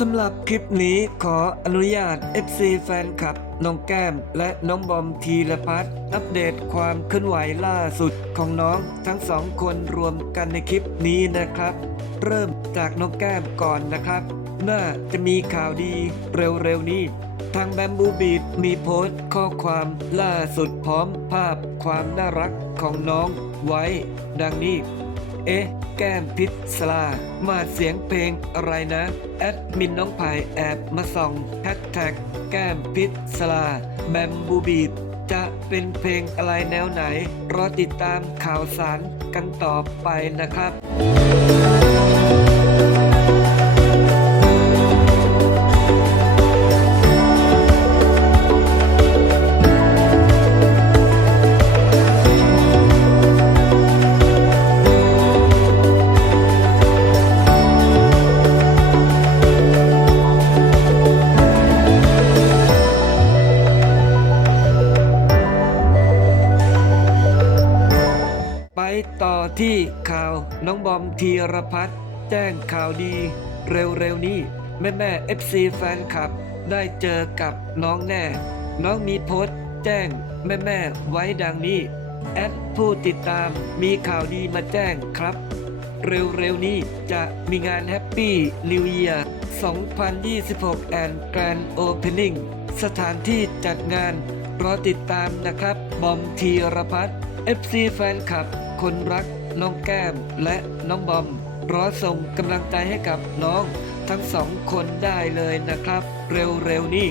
สำหรับคลิปนี้ขออนุญาต FC แฟนคลับ น้องแก้มและน้องบอมทีละพัฒอัปเดตความเคลื่อนไหวล่าสุดของน้องทั้งสองคนรวมกันในคลิปนี้นะครับ เริ่มจากน้องแก้มก่อนนะครับ น่าจะมีข่าวดีเร็วๆนี้ ทางแบมบูบีดมีโพสต์ข้อความล่าสุดพร้อมภาพความน่ารักของน้องไว้ ดังนี้ เอ๊ะ แก้มพิษสลามาเสียงเพลงอะไรนะ แอดมินน้องไผ่แอบมาส่องแฮชแท็กแก้มพิษสลาแบมบูบีดจะเป็นเพลงอะไรแนวไหน รอติดตามข่าวสารกันต่อไปนะครับ ต่อที่ข่าวน้องบอมธีรพัฒน์แจ้งข่าวดีเร็วๆนี้ แม่แม่ๆ FC แฟนคลับ ได้เจอกับน้องแน่ น้องมีโพสต์แจ้งแม่แม่ไว้ดังนี้ แอดผู้ติดตามมีข่าวดีมาแจ้งครับ เร็วๆนี้จะมีงานแฮปปี้นิว e ย r 2026 and Grand Opening สถานที่จัดงานรอติดตามนะครับ บอมธีรพัฒน์ FC แฟนคลับ คนรักน้องแก้มและน้องบอมรอส่งกำลังใจให้กับน้องทั้งสองคนได้เลยนะครับ เร็วๆนี้